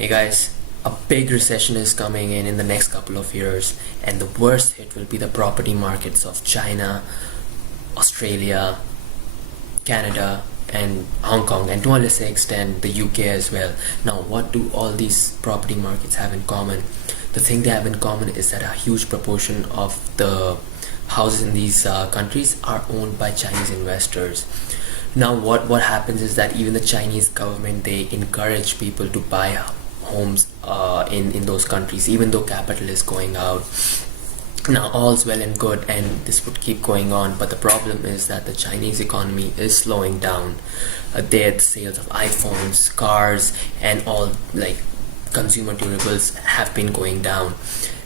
Hey guys, a big recession is coming in the next couple of years, and the worst hit will be the property markets of China, Australia, Canada, and Hong Kong, and to a lesser extent the UK as well. Now, what do all these property markets have in common? The thing they have in common is that a huge proportion of the houses in these countries are owned by Chinese investors. Now, what happens is that even the Chinese government, they encourage people to buy homes in those countries, even though capital is going out. Now, all's well and good, and this would keep going on, but the problem is that the Chinese economy is slowing down. Their sales of iPhones, cars, and all like consumer durables have been going down,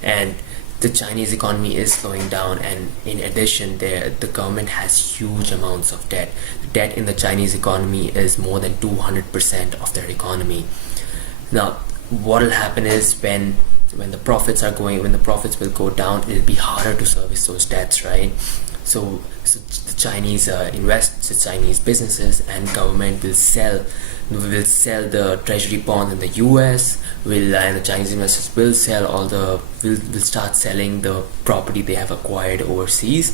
and the Chinese economy is slowing down. And in addition, the government has huge amounts of debt. The debt in the Chinese economy is more than 200% of their economy. Now, what will happen is when the profits will go down, it'll be harder to service those debts, right? So the Chinese the Chinese businesses and government will sell the treasury bonds in the US, and the Chinese investors will start selling the property they have acquired overseas.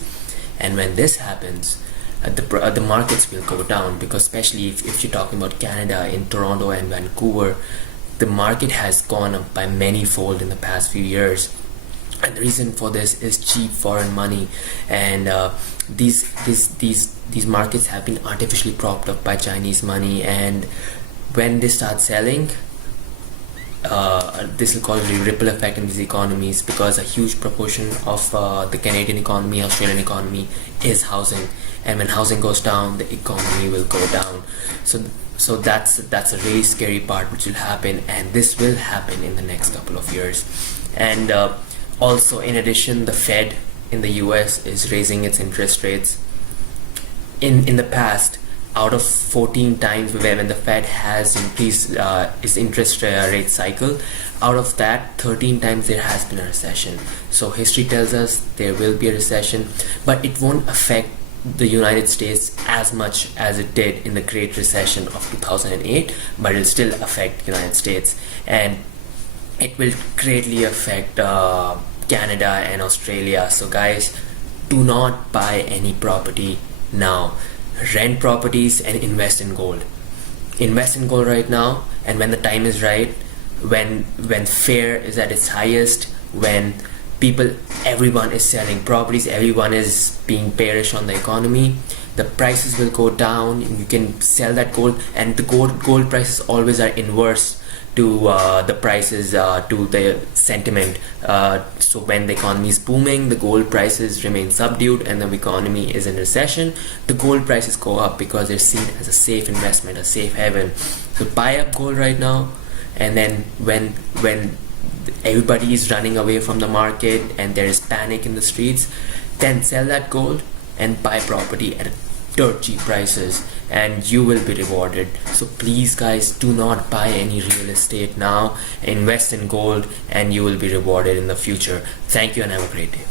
And when this happens, the markets will go down, because especially if you're talking about Canada, in Toronto and Vancouver, the market has gone up by many-fold in the past few years. And the reason for this is cheap foreign money, and these markets have been artificially propped up by Chinese money. And when they start selling, this will cause a ripple effect in these economies, because a huge proportion of the Canadian economy, Australian economy is housing, and when housing goes down, the economy will go down. So that's a really scary part which will happen, and this will happen in the next couple of years. And also, in addition, the Fed in the US is raising its interest rates. In the past, out of 14 times when the Fed has increased its interest rate cycle, out of that 13 times there has been a recession. So history tells us there will be a recession, but it won't affect the United States as much as it did in the Great Recession of 2008, but it'll still affect the United States, and it will greatly affect Canada and Australia. So guys, do not buy any property now. Rent properties and invest in gold. Invest in gold right now, and when the time is right, when fear is at its highest, when everyone is selling properties, everyone is being bearish on the economy, the prices will go down, and you can sell that gold. And the gold prices always are inverse to the prices, to the sentiment. So when the economy is booming, the gold prices remain subdued, and the economy is in recession, the gold prices go up, because they're seen as a safe investment, a safe haven. So buy up gold right now, and then when everybody is running away from the market and there is panic in the streets, then sell that gold and buy property at dirt cheap prices, and you will be rewarded. So please guys, do not buy any real estate now. Invest in gold, and you will be rewarded in the future. Thank you, and have a great day.